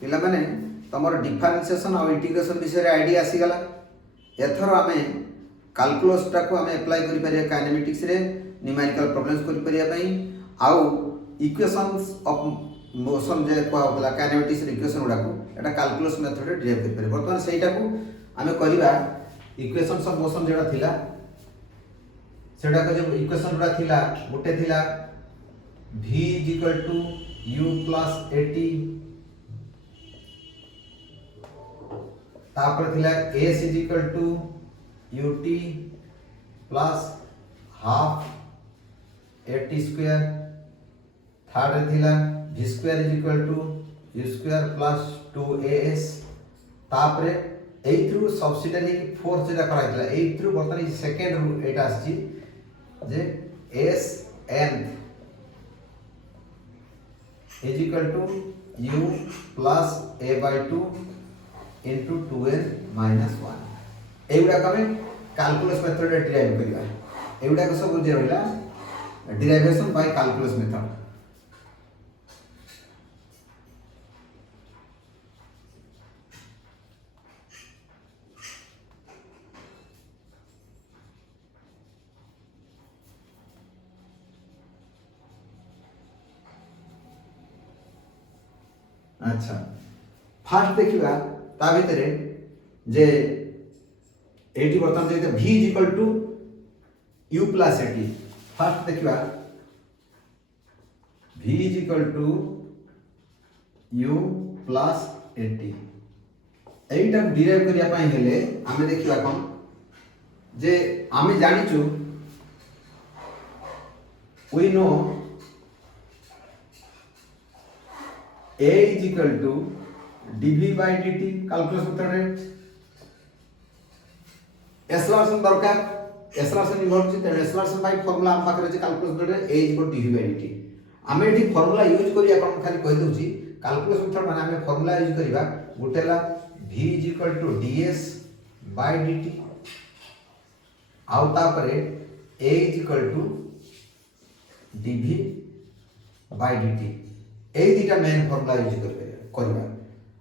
पिला माने तमर डिफरेंशिएशन और इंटीग्रेशन विषय रे आईडिया आसीगला। एथर आमे कैलकुलस टाको आमे अप्लाई करि परिया काइनेमेटिक्स रे न्यूमेरिकल प्रॉब्लम्स करि परिया पई आउ इक्वेशंस ऑफ मोशन जे को होला काइनेमेटिक्स रे इक्वेशन गुडा को एटा कैलकुलस मेथड रे ड्राइव करि परिया। वर्तमान सेटा को आमे करिबा इक्वेशंस ऑफ मोशन जेडा थिला सेटा को जे इक्वेशन गुडा थिला गोटे थिला v u plus at तापर थिला s is equal to ut plus half at square। Third थिला v square is equal to u square plus 2as। तापर एथ्रु सब्सिडियरी फोर्स जेटा करा थिला एथ्रु बर्तन सेकंड एटा आछि जे s n is equal to u plus a by 2 into 2n minus 1। एगुडा कमे calculus method रे derive करिवा। एगुडा को सब जे रहला डिराइवेशन बाय कैलकुलस मेथड। अच्छा फास्ट देखिबा ता भितरे जे एटी बर्तन जे v is equal to u plus at। Fast देखिबा v is equal to u plus at Etah derive करिया पई हेले आमे देखिबा कोन जे आमे जानिचु we know a is equal to dv by dt calculus method रे एक्सेलरेशन दरकार एक्सेलरेशन इन्वॉल्व छै त एक्सेलरेशन बाय फार्मूला हम पाखरे छै कैलकुलस मेथड रे a is equal to dv by dt। आमे एठी फार्मूला यूज करी अपन खाली कहि दउची कैलकुलस मेथड माने आमे फार्मूला यूज करिबा गुटेला v is equal to ds by dt आउ तापरे a is equal to dv by dt। ए दुटा मेन फार्मूला यूज करबा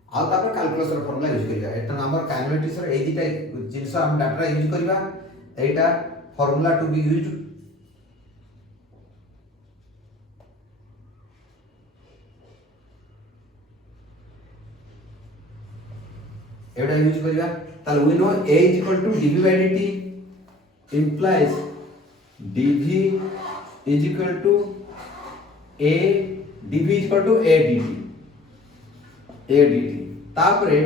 आ तापर कैलकुलस रो फार्मूला यूज करबा। एटा नंबर काइनेमेटिक्स रो ए दुटा जिंस हम डाटा यूज करबा एटा फार्मूला टू बी यूज्ड। एटा यूज करबा ताल we know a is equal to dv by dt implies dv is equal to a dv is equal to a dt तापरे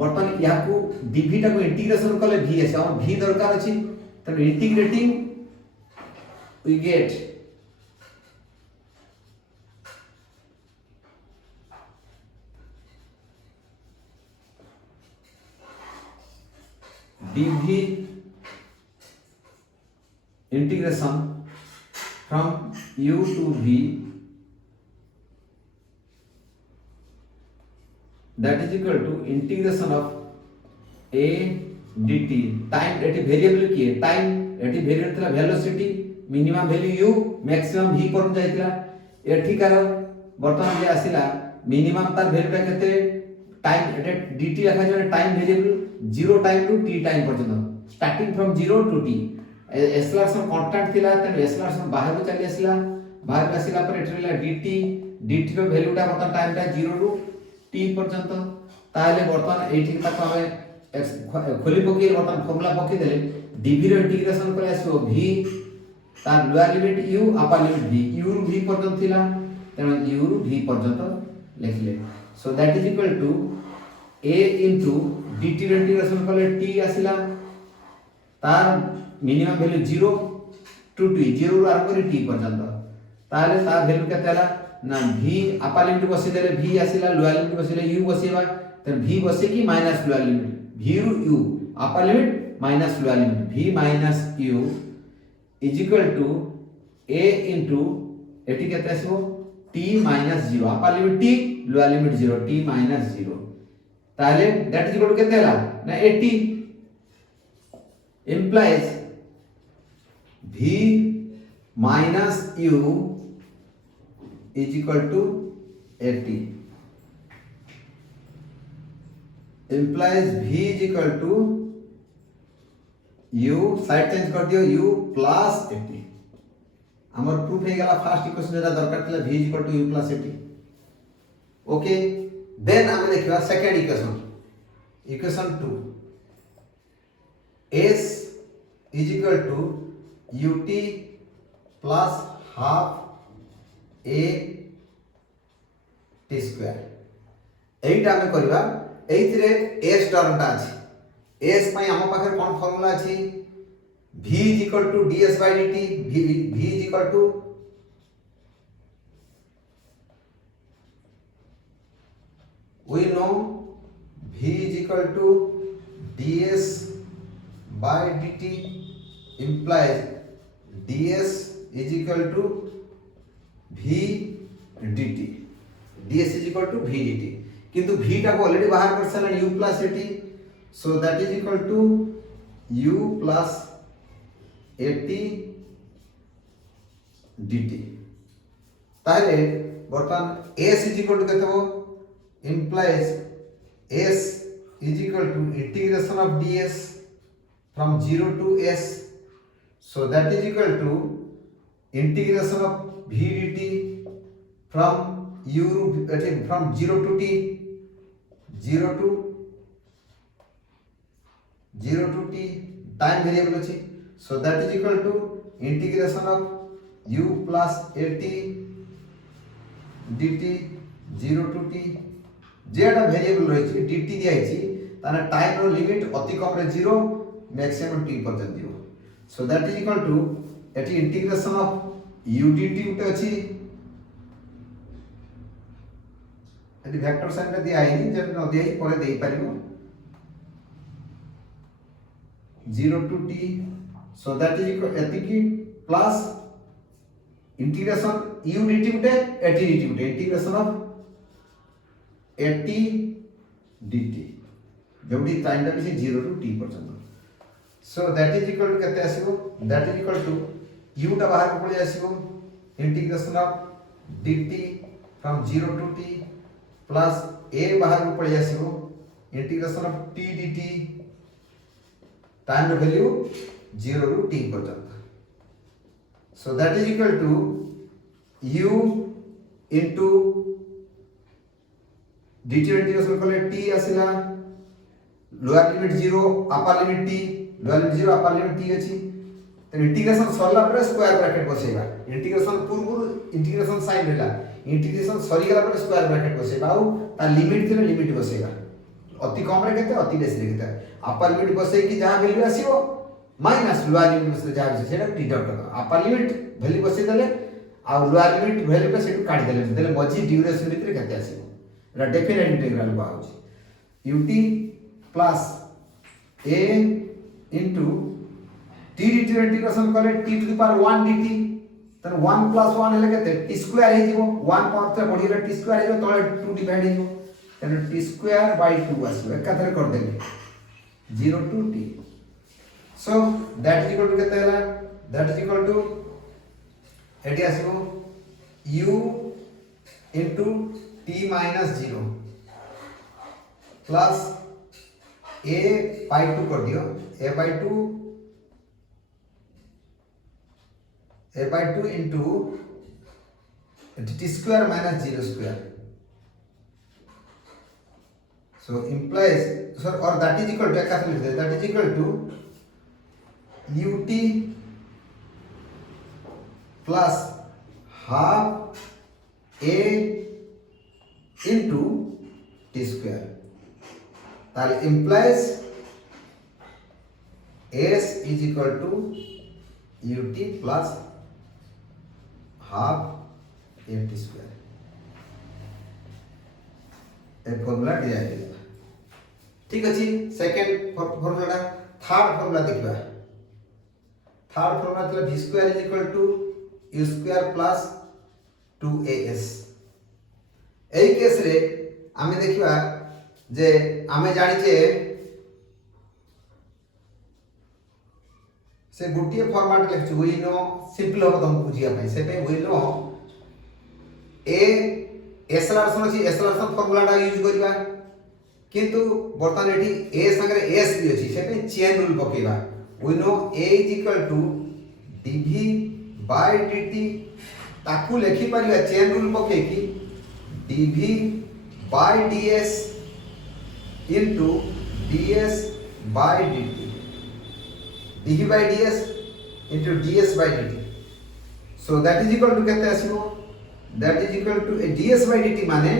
बर्तन या को dv टा को इंटीग्रेशन कले v आसे और v दरकार अछि त integrating we get dv integration from u to v that is equal to integration of a dt। Time eighty variable की टाइम एटी वेरिएबल थला velocity minimum value u maximum v पर जाइतला एठी car वर्तमान जे आसिला minimum तार वैल्यूटा केते time एटे dt लिखा जाय time variable 0 time to t time पर्यंत starting from 0 to t। Acceleration constant थिला त एक्सेलरेशन बाहर को चली आसिला बाहर आसिला पर एठला dt रो वैल्यूटा वर्तमान टाइमटा 0 टू t पर्यंत ताले वर्तमान एठी तक हमें खोली पकी वर्तमान फार्मूला पकी देले dv रो इंटीग्रेशन करे आसो v तार lower limit u upper limit v u रू v पर्यंत थिला तेन u रू v पर्यंत लिखले। So that is equal to a into dt रो इंटीग्रेशन करे t आसिला तार मिनिमम वैल्यू 0 टू t 0 रू आर करे t पर्यंत ताले ता वैल्यू केते आला ना v अपर लिमिट बसी देले v आसिला लोअर लिमिट बसीले u बसीबा त v बसे की माइनस लोअर लिमिट v रू u upper limit minus lower limit v minus u is equal to a into एटी केते आसो t minus 0 upper limit t lower limit 0 t minus 0 ताले दैट इज इक्वल टू केते आला ना 80 implies v minus u is equal to 80। implies v is equal to u side change कर दियो u plus 80 हमर प्रूफ हे गेला first equation जेटा दरकार थिला v is equal to u plus 80 okay then हम देखिबा second equation 2 s is equal to ut plus half a t square एटा हम करबा एइथरे s टर्मटा अछि s पई हम पाखर कोन फार्मूला अछि v is equal to ds by dt v is equal to we know v is equal to ds by dt implies ds is equal to v dt ds is equal to v dt किंतु v टा को already बाहर कर सारा u plus 80 so that is equal to u plus 80 dt ताले बर्तमान s is equal to केते हो implies s is equal to integration of ds from 0 to s so that is equal to integration of v dt from u from 0 to t 0 to t time variable अछि so that is equal to integration of u plus 80 dt 0 to t जेटा variable रही dt दिया अछि ताना time रो limit अति कम रे 0 maximum t पर्यंत दियो so that is equal to एटी इंटीग्रेशन ऑफ u dt उते अछि एटी वेक्टर साइन रे दिया आइनी जेटा न दिया परे देई परिबो 0 to t so that is equal एतिकी प्लस इंटीग्रेशन u dt उते 80 dt उते इंटीग्रेशन ऑफ 80 dt जोडी टाइम टा बिसे 0 to t पर्यंत so that is equal to केते आसीबो that is equal to u टा बाहर को पळे आसीबो integration of dt from 0 to t plus a बाहर को पळे आसीबो integration of t dt time रो वैल्यू 0 to t पर्यंत so that is equal to u into dt integration करले t आसीला lower limit 0 upper limit t lower limit 0 upper limit t अछि त इंटीग्रेशन सरला पर स्क्वायर ब्रैकेट बसेबा integration पूर्व इंटीग्रेशन साइन रहला इंटीग्रेशन सरी गला पर स्क्वायर ब्रैकेट बसेबा आ ता लिमिट थिले लिमिट बसेबा अति कम रे केते अति बेसी रे केते अपर लिमिट बसे कि जहां वैल्यू आसीबो माइनस लोअर लिमिट बसे जहां सेटा डिडक्ट कर अपर लिमिट वैल्यू बसे देले आ लोअर लिमिट वैल्यू पे सेटू काट देले मझी ड्यूरेशन भीतर केते आसीबो एटा डेफिनेट इंटीग्रल बाउच ut plus a into t dt integration करले t to the power 1 dt तन 1 plus 1 हेले केते t स्क्वायर हे जीवो 1 पावर से बढ़िया t स्क्वायर हे तळे 2 डिवाइड हे जीवो तन t स्क्वायर by 2 आसीबो एकाथरे कर देले 0 to t so that is equal to केते हला that is equal to एटी आसीबो u into t minus 0 plus a by 2 कर दियो a by 2 into t square minus 0 square so implies so or that is equal to that is equal to ut plus half a into t square that implies s is equal to ut plus half a t square a formula दिया है ठीक अछि second formula third formula देखबा third formula मतलब v square is equal to u square plus 2as এই case রে আমি দেখিবা যে আমি জানি যে से गोटे फॉर्मेट लिखछु वी नो सिंपल हो तुम बुझिया भाई से पे वी नो ए एक्सेलरेशन अछि एक्सेलरेशन फार्मूला यूज करबा किंतु बर्तमान एठी ए संगे एस भी अछि से पे चेन रूल पकेबा we know a is equal to dv by dt ताकू लिखि परिबा चेन रूल पके कि dv by ds into ds by dt dv by ds into ds by dt so that is equal to केते आसीबो that is equal to ds by dt माने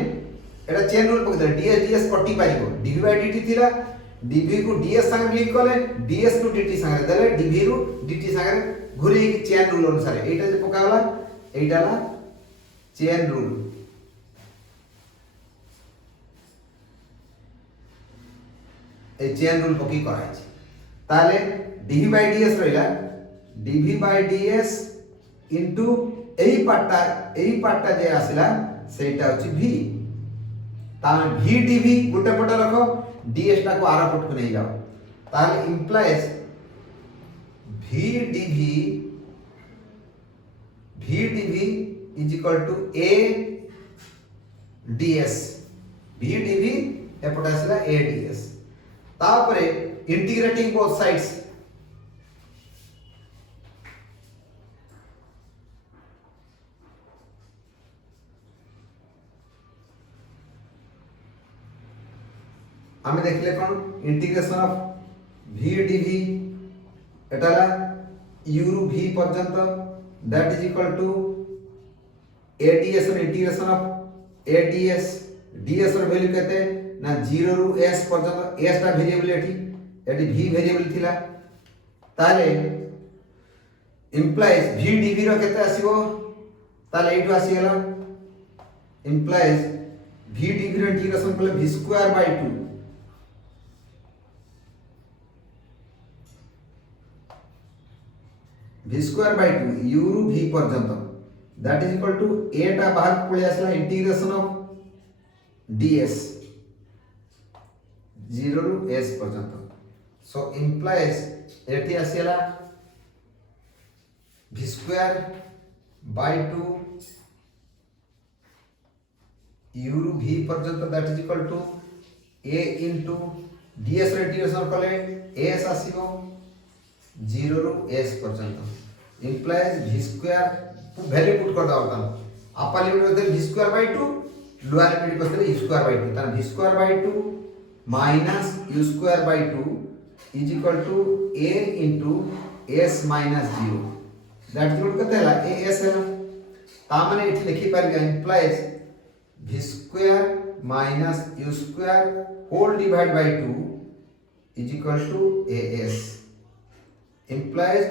एटा chain rule पके ds ds कटि पारिबो dv by dt थिला dv को ds संगे लिंक कले ds टू dt संगे देले dv रु dt संगे घुरी चेन रूल अनुसार एटा जे पकावला एटा ला चेन रूल ए चेन रूल पकी कराय छै ताले dv बाय ds रहिला dv बाय ds इनटू एई पार्टटा जे आसिला सेटा होची v तामे v dv गुटे पटे रखो ds टा को आरा पट को नहीं जाओ ताले implies v dv is equal to a ds v dv एपट आसिला a ds तापरे इंटीग्रेटिंग बोथ साइड्स आमे देखले कोन इंटीग्रेशन ऑफ v dv एटाला u रु v पर्यंत that is equal to ads और इंटीग्रेशन ऑफ ads ds और वैल्यू कहते ना 0 रु s पर्यंत s टा वेरिएबल एटी v वेरिएबल थिला ताले इंप्लाइज v dv रो केते आसीबो ताले एटु आसी गेला इंप्लाइज v dv रो इंटीग्रेशन कले v square by 2 v square by 2 u रु v पर्यंत that is equal to a टा बाहर पळे आसला इंटीग्रेशन ऑफ ds 0 रु s पर्यंत सो इंप्लाइज एटी आसीला v स्क्वायर बाय 2 u रु v पर्यंत that is equal to a into ds रो इंटीग्रेशन कले s आसीबो 0 रु s पर्यंत implies v square value put कर दाओ अपर लिमिट होते v square by 2 lower limit को होते u स्क्वायर बाय 2 तन v square by 2 minus u square by 2 is equal to a into s minus 0 that is equal कते हला a s है ता माने इठ लिखि पार implies v square minus u square whole divide by 2 is equal to a s implies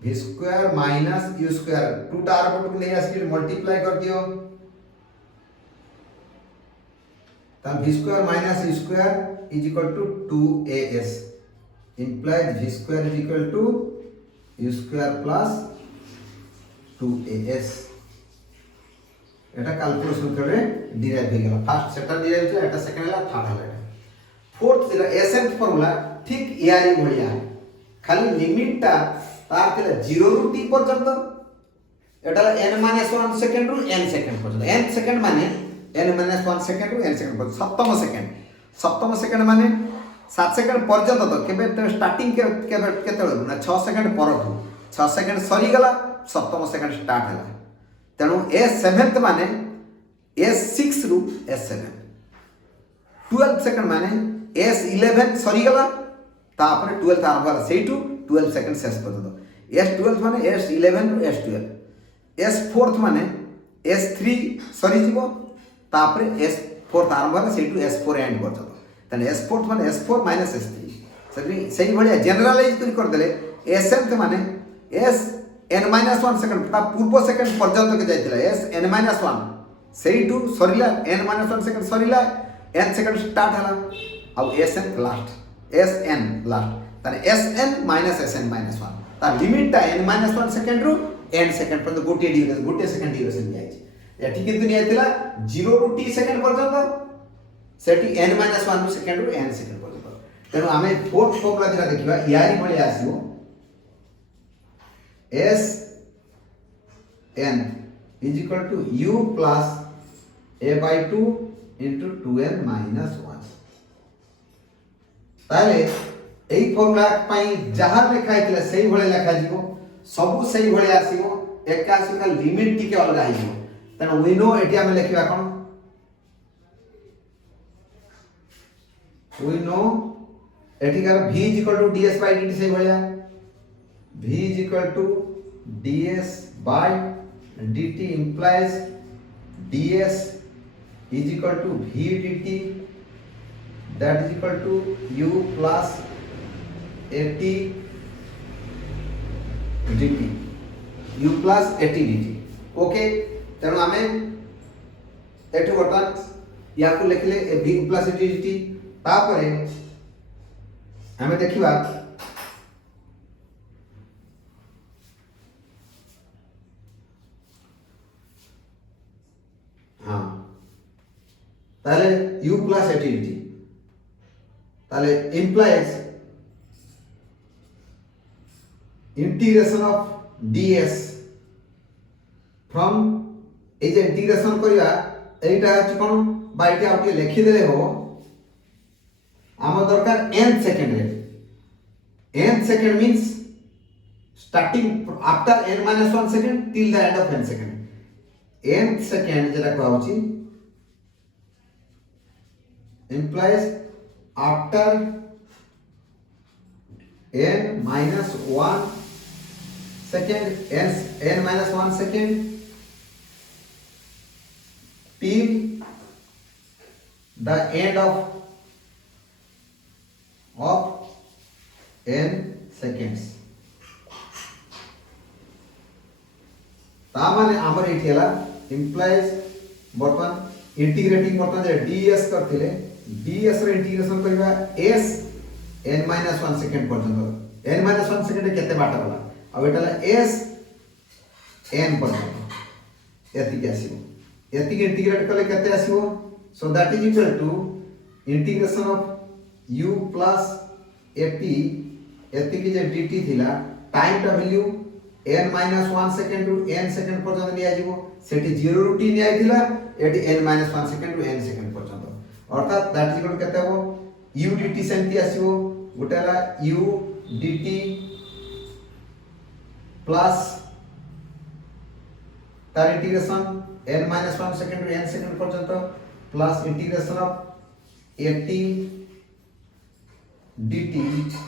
v square minus u square 2 टार पर ले आसी मल्टीप्लाई कर दियो तब v square minus u square is equal to 2as implies v square is equal to u square plus 2as এটা calculation করে derive হয়ে গেল ফার্স্ট সেটা ডিরাইভ হলো এটা সেকেন্ড হলো থার্ড হলো फोर्थ যেটা এসএন ফর্মুলা ঠিক এআরই ভলিয়া खाली लिमिट टा तार थिला 0 रु t पर्यंत एटा n - 1 सेकंड रु n सेकंड पर्यंत n सेकंड माने n - 1 सेकंड रु n सेकंड पर्यंत सप्तम सेकंड माने 7 सेकंड पर्यंत तो केबे स्टार्टिंग केबे केते ना 6 सेकंड परठु 6 सेकंड सरी गला सप्तम सेकंड स्टार्ट हला तेनु s7th माने s6 रु s7 12th सेकंड माने s11 सरी गला तापर 12th आरंभ होला सेटू 12 सेकंड शेष पर्यंत s12 माने s11 रु s12 s4th माने s3 सरी जीवो तापर s4th आरंभ होला सेटू s4 एंड पर्यंत तने s4th माने s4 माइनस s3 सही भलिया जनरलाइज कर देले s7th माने n-1 सेकंड ता पूर्व सेकंड पर्यंत के जाइतिला n-1 सेटू सरीला n-1 सेकंड सरीला n सेकंड स्टार्ट हला अब sn लास्ट sn लास्ट ताने sn - sn - 1 ता लिमिट ता n-1 सेकंड रु n सेकंड पर गोटे ड्यूरेशन गोटे सेकंड ड्यूरेशन जाय छै एठी किंतु नि आइतिला 0 रु t सेकंड पर्यंत सेठी n-1 सेकंड रु n सेकंड पर्यंत तेनु आमे फोर्थ फॉर्मूला दिला देखिबा यारी भली आसीबो s n is equal to u plus a by 2 into 2n minus 1 ताले एई फॉर्मूला पई जहां लिखा हितले सेही भले लिखा जीवो सब सेही भले आसीबो एका आसीबो लिमिट टिके अलग आइबो तने वी नो एटी हम लिखिबा कोन वी नो एटी कर v ds by dt सेही भले v ds by dt implies ds is equal to v dt that is equal to u plus at dt u plus at dt okay तेणु आम एठू बर्तमान या लिखले v plus at dt तापरे आम देखिबा हाँ ताले u plus at dt ताले implies integration of ds from A J integration करिया एटा अछि कोन बा एटा आउटे लिखि देले हो आम दरकार n सेकंड रे n second means starting after n minus 1 second till the end of n second n second जेटा कहउची implies after n minus 1 second n minus 1 second till the end of n seconds ता माने हमर एठेला implies बर्तमान integrating बर्तमान जे ds करथिले ds रे integration करबा s n minus 1 second पर्यंत n minus 1 second केते बाटा वाला अब एटाला s n पर्यंत एति के आसीबो एति के इंटीग्रेट करले केते आसीबो so that is equal to integration of u plus at एति के जे dt थिला टाइम टा value n minus 1 second to n second पर्यंत लिया जीवो सेठी 0 रू t निया थिला एटी n minus 1 second to n second पर्यंत अर्थात दैट इज इक्वल केते हो u dt सेंति आसीबो गोटेला u dt प्लस तार integration n minus 1 second to n second पर्यंत plus integration of at dt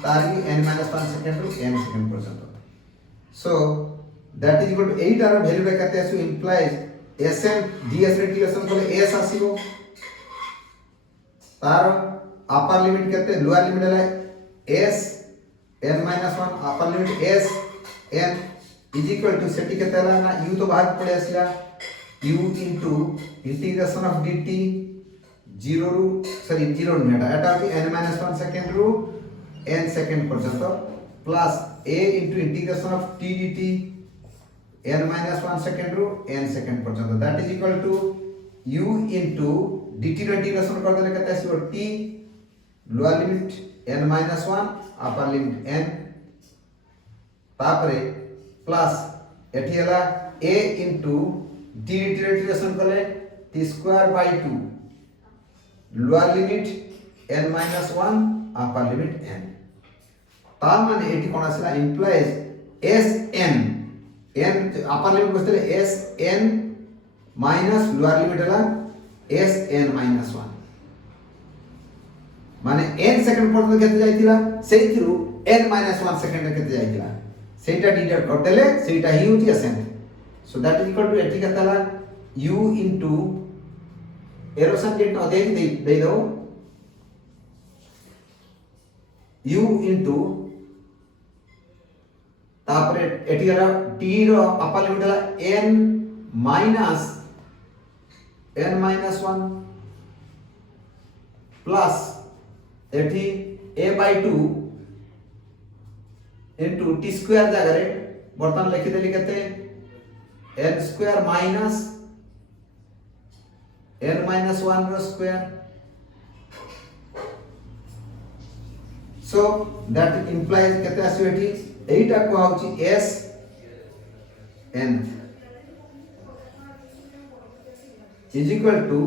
तारी n minus 1 second to n second पर्यंत so that is equal to 8 आर वैल्यू रे कते आसु implies sn ds रे इंटीग्रेशन कोले s आसीबो तार अपर लिमिट केते लोअर लिमिट है s n minus 1 upper limit s n is equal to सेटी केते हला ना u तो बाहर पड़े आसिला u into integration of dt 0 रू सॉरी 0 नेटा एटा n minus 1 second रू n second पर्यंत plus a into integration of t dt n minus 1 second रू n second पर्यंत that is equal to u into dt रो इंटीग्रेशन कर देले केते आसीबो t lower limit n minus 1 upper limit n तापरे प्लस एठी हला a into d dt रो इंटीग्रेशन करले t square by 2 lower limit n minus 1 upper limit n ता माने एटी कोन आसला implies sn n upper limit बसले sn minus लोअर लिमिट हला sn minus 1 माने n सेकंड पर्यंत केते जाइतिला सेइथिरु n minus 1 सेकंड केते जाइतिला सेटा डिडक्ट कर देले सेटा ही होती sn so that is equal to एटी केतला u into एरोसन गेट न दे दो u into तापरे एटी हला t रो अपर लिमिट हला n minus 1 प्लस एठी a by 2 into t square जगह रे बर्तन लिखि देली केते n square minus n minus 1 रो स्क्वायर so that implies केते आसी एठी एटा को आउची s n is equal to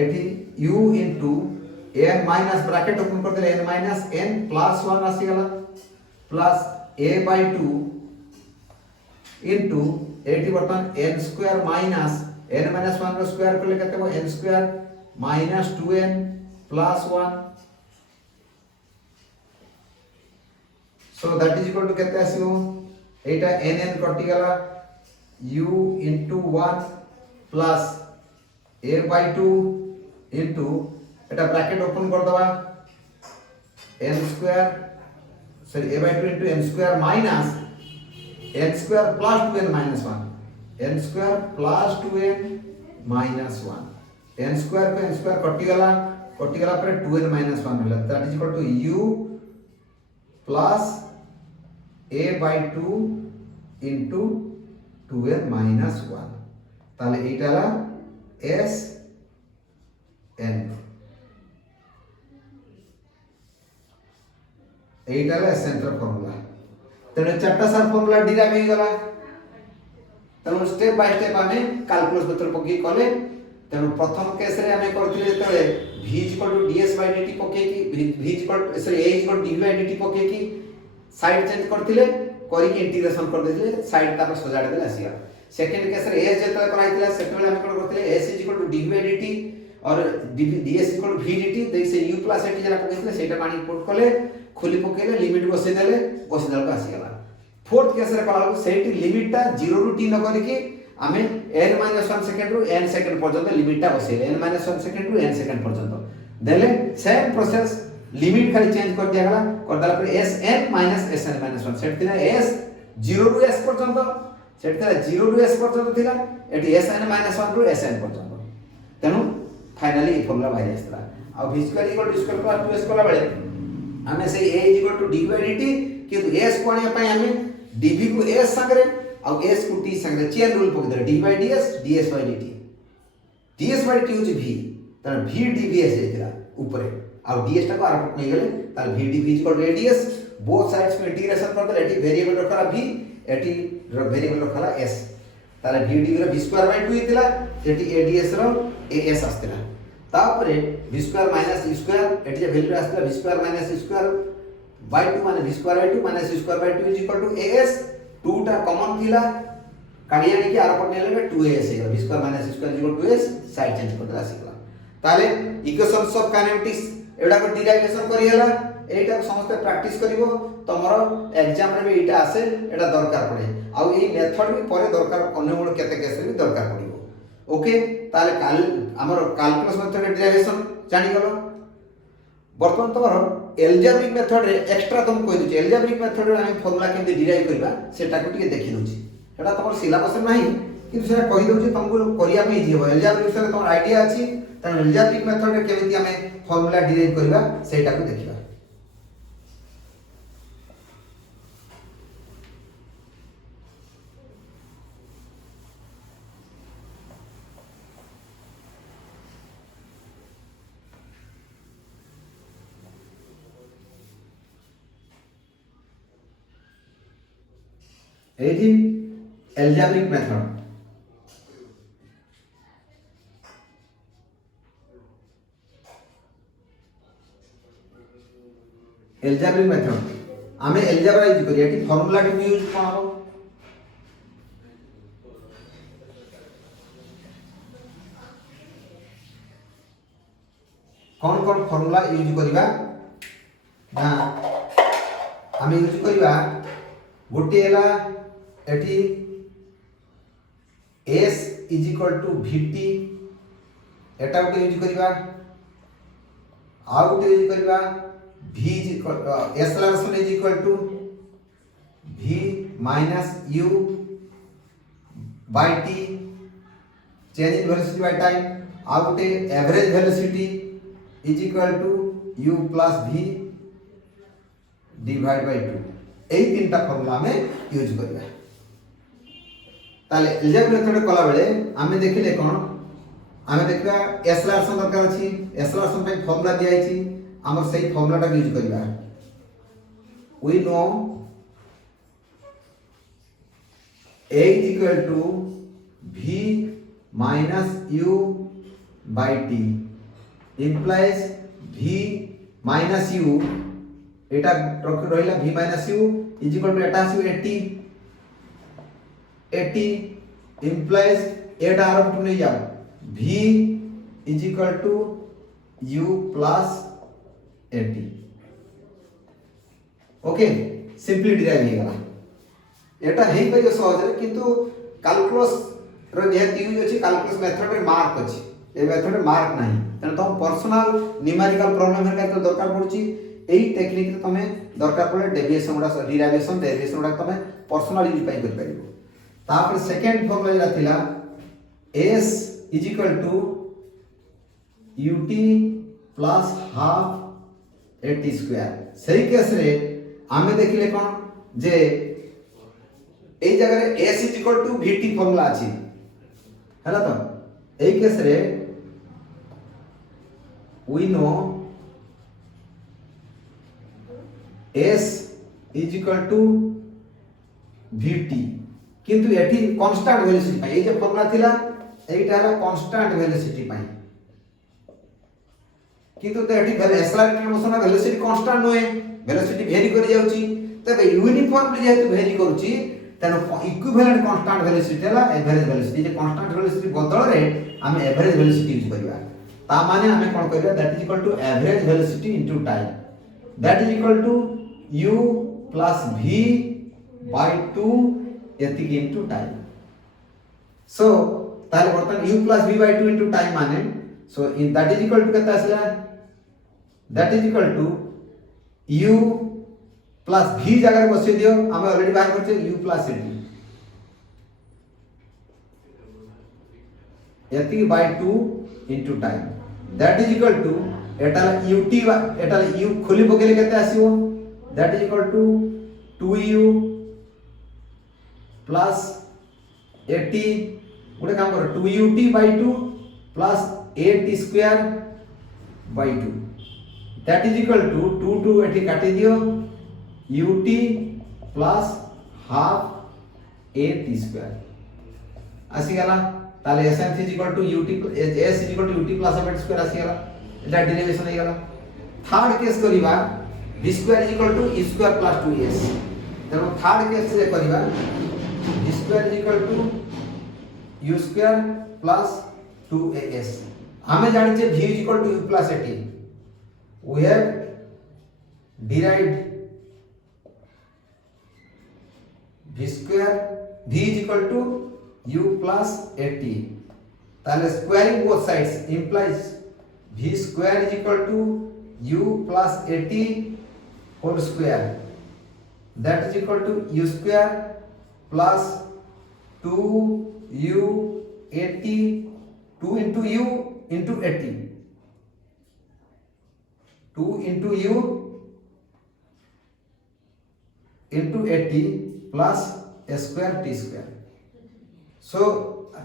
एठी u into n minus bracket open कर देले n माइनस n प्लस 1 आसी गला प्लस a/2 इनटू एटी बर्तन n square minus n minus 1 रो स्क्वायर करले केते हो n square minus 2n plus 1 so that is equal to केते आसीओ एटा n कटि गला u into 1 plus a/2 into एटा ब्रैकेट ओपन कर दवा n square sorry a/2 into n square minus n square plus 2n minus 1 n square plus 2n minus 1 n square को n square कटि गला पर 2n माइनस 1 होला that is equal to u plus a/2 into 2n minus 1 তাহলে এইটা হলো s n এইটা হলো সেন্টার ফর্মুলা তেনে চারটা সার ফর্মুলা ডিরাইভ হই গলা তেনে স্টেপ বাই স্টেপ আমি ক্যালকুলাস মেথড পকি কলে তেনে প্রথম কেস রে আমি করতিলে যেতলে v ds/dt পকে কি v সরি a dv/dt পকে কি সাইড চেঞ্জ করতিলে करी के इंटीग्रेशन कर देले साइड तापर सजाड़ देले आसिया सेकंड केस रे s जेतले कराइतला सेटले हम कोन करतले s dv/dt और ds vdt देख से u प्लस एटी जरा पकेतले सेटा पानी पुट कले खोली पकेले लिमिट बसे देले का आसिया फोर्थ केस रे कला सेटी लिमिट ता 0 रु t न करी के हमें n 1 सेकंड रु n सेकंड पर्यंत लिमिट ता बसेले n 1 सेकंड रु n सेकंड पर्यंत देले सेम प्रोसेस लिमिट खाली चेंज कर दिया गला कर दला पर sn sn 1 सेट थिला s 0 रु s पर्यंत सेट थिला 0 रु s पर्यंत थिला एटी sn 1 रु sn पर्यंत तेनु फाइनली ई फॉर्मूला बाहर आस्ता आ v square equal to square plus 2s कला बेले हमें से a इक्वल टू dv/dt किंतु s कोनिया पई हमें dv को s संगरे आ s को t संगरे चेन रूल पक दे d/ds ds/dt ds/dt होची v त v dvs जेतला ऊपर अब ds टा को आरपट नहीं गले ताल v dv equal to ds both sides को इंटीग्रेशन कर दे एटी वेरिएबल रखला v एटी वेरिएबल रखला s ताले v dv रो v स्क्वायर बाय 2 इतला एटी ads रो as आस्तेला तापरे v square minus e square एटी जे वैल्यू आस्तेला v square minus e square by 2 माने v square by 2 minus e square by 2 is equal to as 2 टा कॉमन थिला काढिया कि आरपट नेले 2as है v square minus e square equal to as side change कर दला सिकला ताले इक्वेशंस ऑफ काइनेटिक्स एडा को डिराइवेशन करी हला एटा समस्त प्रैक्टिस करिवो तमरो एग्जाम रे भी एटा आसे एटा दरकार पड़े आ ए मेथड भी परे दरकार अन्य केते केस रे दरकार पड़िवो ओके ताले काल हमर कैलकुलस मेथड डिराइवेशन जानि गलो बर्तमान तमरो एल्जेब्रिक मेथड रे एक्स्ट्रा तुम कहि दिछ एल्जेब्रिक मेथड रे हम फार्मूला केमति डिराइव करबा सेटा को टिके देखि दोछि एटा तमर सिलेबस रे नाही किंतु सेटा कहि दोछि तुमको करिया पे इजी हो एल्जेब्रिक विषय तमर आईडिया अछि त एल्जेब्रिक मेथड रे केमति हमें फार्मूला डिराइव करबा सेटा को देखिबा eighty algebraic method algebraic method आमे एल्जेब्रा यूज करिया कि फार्मूला टी यूज कोन हो कौन कौन फार्मूला यूज करिबा ना आमे यूज करिबा गोटे हला एटी s is equal to vt एटा गोटे यूज करिबा आ गोटे यूज करिबा v is equal acceleration is equal to v minus u by t change in velocity by time आ गोटे average velocity is equal to u plus v divide by 2 एई तीनटा formula में यूज करबा ताले एल्जेब्रिक मेथड कला बेले आमे देखिले कोन आमे देखबा एक्सेलरेशन दरकार अछि एक्सेलरेशन पे फार्मूला दिया अछि हमर सही फार्मूला टा यूज करबा we know a is equal to v minus u by t implies v minus u এটা রহিলা v minus u is equal to এটা আসবে 80 implies এটা আর টু নিয়ে যাও v is equal to u plus 80 okay simply derive হয়ে গেল এটা হেই পাইব সহজে কিন্তু ক্যালকুলাস র যেহেতু ইউজ আছে ক্যালকুলাস মেথড রে মার্ক আছে এই মেথড রে মার্ক নাই তেনে তম পার্সোনাল न्यूमेरिकल प्रॉब्लम হেরকা তো দরকার পড়ছি এই টেকনিক রে তুমি দরকার পড়ে ডেভিয়েশন গুড়া ডিরাইভেশন ডেরিভেশন গুড়া তুমি পার্সোনাল यूज পাই कर परिबो तापर सेकंड फॉर्मूला जेटा थिला s is equal to ut plus half 80 square सही केस रे आमे देखिले कोन जे এই জায়গায় s is equal to vt formula अछि हैला तो এই केस रे we know s is equal to vt किंतु एठी कांस्टेंट वेलोसिटी पाई ए जे फॉर्मूला थिला एटा हला कांस्टेंट वेलोसिटी पाई किंतु तो एठी well accelerated motion velocity constant होए वेलोसिटी वेरी कर जाउची तबे यूनिफॉर्मली जेतु वेरी करूची तनो इक्विवेलेंट कांस्टेंट वेलोसिटी हला एवरेज वेलोसिटी जे कांस्टेंट वेलोसिटी बदल रे हम एवरेज वेलोसिटी यूज करबा ता माने हमें कोन करबा that is equal to average velocity into time that is equal to u plus v by 2 एतिक इनटू टाइम सो ताले बर्तन u plus v by 2 into time माने so in that is equal to केता आसला that is equal to u plus v जगह बसे दियो हमें ऑलरेडी बाहर करछे u plus v एतिक by 2 into time that is equal to एटा ut एटा u खोली पकेले केते आसीबो that is equal to 2u plus 80 गोटे काम करो 2ut by 2 plus 8t square by 2 that is equal to 2 2 एठी काटी दियो ut plus half 8t square आसी गला ताले sm is equal to ut s is equal to ut plus 8t square आसी गला एटा डेरिवेशन हो गला थर्ड केस करिबा v square is equal to e square plus 2s तनो थर्ड केस रे करिबा v square is equal to u square plus 2as हमें जानि छे v is equal to u plus 80 we have derived v square v is equal to u plus 80 ताले squaring both sides implies v square is equal to u plus 80 whole square that is equal to u square plus 2u 80 2 into u into 80 2 into u into 80 plus a square t square so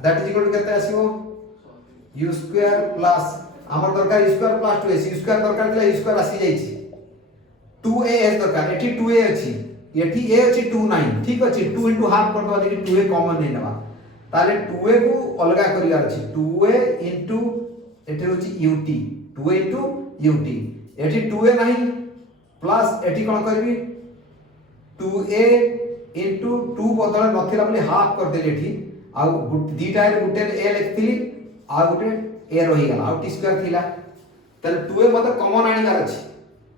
that is equal to केते आसीबो u square plus हमर दरकार u square plus 2a u square दरकार दिला u square आसी जाई छी 2a दरकार एठी 2a अछि एठी a अछि 29 ठीक अछि 2 into हाफ कर दवा देखि 2a कॉमन नै नबा ताले 2a को अलगा करियार अछि 2a into एठी होछि ut 2a into ut एठी 2a नाही प्लस एठी कोन करबी 2a into 2 बदल नथिला बली हाफ कर देली एठी आ दीटा रे गुटे a लिखथिली आ गुटे a रहि गला आ t स्क्वायर थिला ताले 2a मते कॉमन आनिबार अछि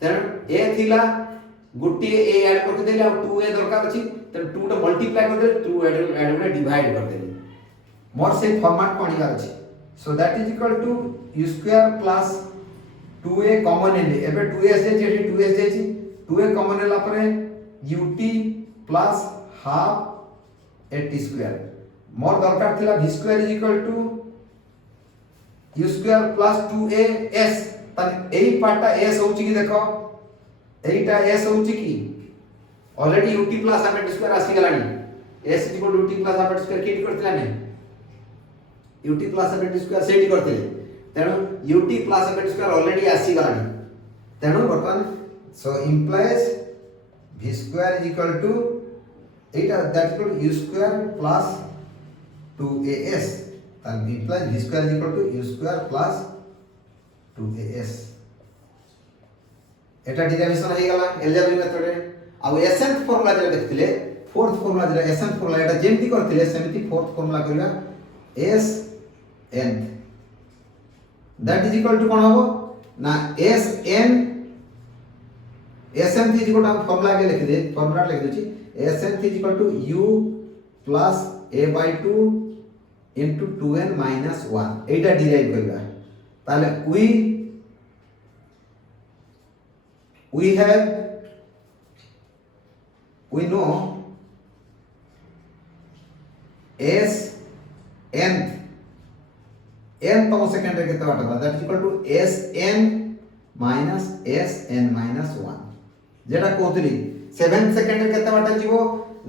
तेन a थिला गुटी ए ऐड करके देले अब 2a दरकार अछि त 2 टा मल्टीप्लाई कर देले 2 ऐड में डिवाइड कर देले मोर से फॉर्मेट पढिबार अछि so that is equal to u square plus 2a common ले एबे 2s जे 2s जे 2a कॉमन लेला परे ut प्लस हाफ 80 स्क्वायर मोर दरकार थिला v square is equal to u square plus 2as तने एई पार्टटा s होउची कि देखो एटा s होउची कि already ut plus half 80 square आसी गलानी s ut plus half 80 square केट करथिला नै ut plus half 80 square set करथिले तेनो ut plus half 80 square already आसी गलानी तेनो बर्तन so implies v square is equal to एटा दैट इक्वल u square plus 2as then v square is equal to u square plus 2as एटा derivation हे गला एलजेब्रिक मेथड रे आ एसेंट फार्मूला जे देखथिले फोर्थ फार्मूला जे एसेंट फार्मूला एटा जेमति करथिले सेमति फोर्थ फार्मूला करिया s n that is equal to कोन होबो ना s n sn is equal to formula के लिख दे फार्मूला लिख देछि sn is equal to u plus a/2 into 2n minus 1 Etah derive करबा ताले we know s nth तम सेकंड रे केते बाटा that is equal to s n minus s n minus 1 जेटा कोतली 7 सेकंड रे केते बाटा जीवो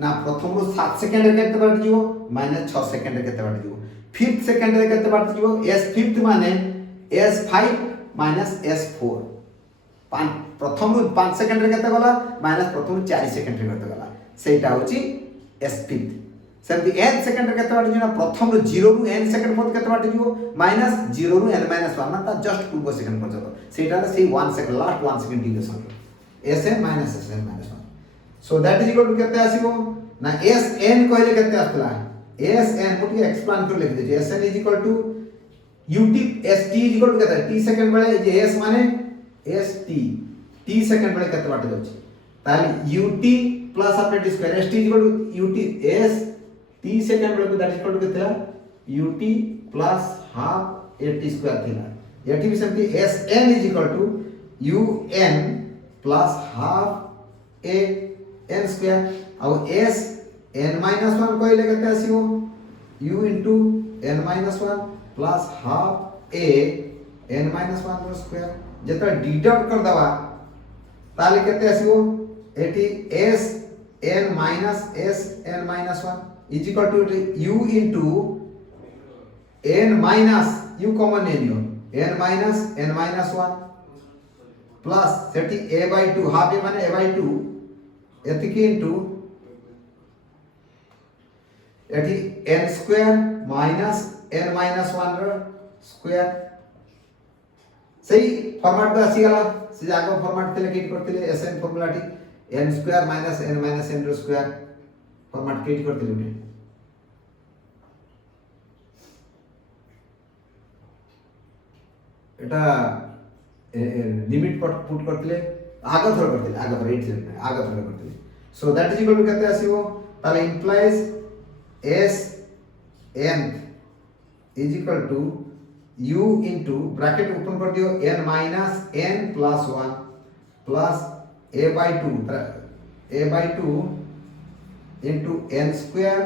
ना प्रथम रो 7 सेकंड रे केते बाटा जीवो माइनस 6 सेकंड रे केते बाटा जीवो 5th सेकंड रे केते बाटा जीवो s 5th माने s5 minus s4 प्रथम रो 5 सेकंड रे केते गला माइनस प्रथम रो 4 सेकंड रे केते गला सेटा होची s5th सेमति n सेकंड रे केते बाटा जीवो प्रथम रो 0 रो n सेकंड पर केते बाटा जीवो माइनस 0 रो n minus 1 ना जस्ट पूर्व सेकंड पर जतो सेटा से 1 second last 1 second duration sn minus sn minus 1 so that is equal to केते आसीबो ना sn कहले केते आस्तला sn मुटी एक्सप्लेन कर लिख दे sn is equal to ut st is equal to केते t सेकंड बेले जे s माने st t सेकंड बेले केते बाटे जाउची ताली ut प्लस अपने t square st is equal to ut s t second बेले दैट इज इक्वल टू केते ut plus half a t square थिला एटी भी सेमती sn is equal to un plus half a n square अब s n minus 1 कहले केते आसीबो u into n minus 1 plus half a n minus 1 रो square जेता डिडक्ट कर दबा ताले केते आसीबो एटी s n minus s n minus 1 is equal to u into n minus u common n u n minus n minus 1 plus सेटी a by 2 half a माने a by 2 एतिकी into एटी n square minus n minus 1 रो square सही format पे आसी गला से जागो फॉर्मेट पे लिख करथिले sn formula t n square minus n रो स्क्वायर फॉर्मेट क्रिएट करथिले एटा लिमिट पुट करथिले आगे थोड़ा करथिले so that is equal to केते आसीबो ताले implies s n is equal to u into bracket open कर दियो n minus n plus 1 plus a by 2 into n square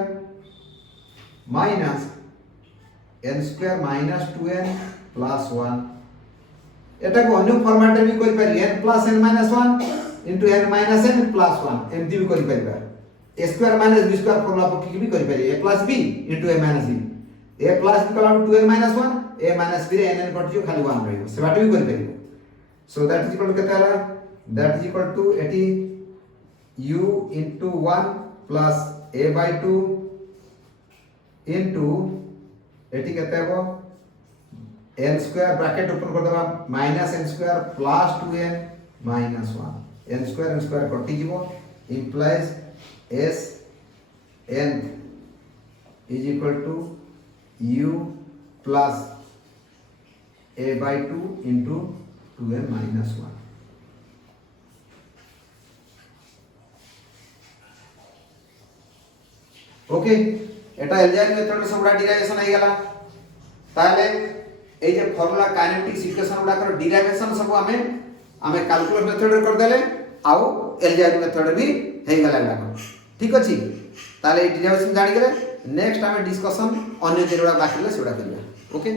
minus 2n plus 1 एटा को अन्य फॉर्मेट में कोइ पारि n plus n minus 1 into n minus n plus 1 एमती भी कोइ Paribas a square minus b square formula पक्की भी करि पारि a plus b into a minus b a plus b कला 2n minus 1 a minus b रे n cut जो खाली 1 रहइबो सेबाटे भी करि पारिबो so that is equal to केते हला दैट इज इक्वल टू एटी u into 1 plus a by 2 into एटी केते हेबो n square ब्रैकेट ओपन कर देबा minus n square plus 2n minus 1 n square कटि जीवो implies s n is equal to u plus a by 2 into 2n minus 1 okay Etah algebraic method रे सबडा derivation आइ गेला ताले ए जे फार्मूला काइनेटिक्स इक्वेशन उडा कर derivation सब हमें कैलकुलस मेथड रे कर देले आउ एलजेब्रिक मेथड भी हे गेला लाग ठीक अछि ताले डेरिवेशन जानि गेले नेक्स्ट हमें डिस्कशन अन्य जेडा बाकी ले सेडा करिया ओके।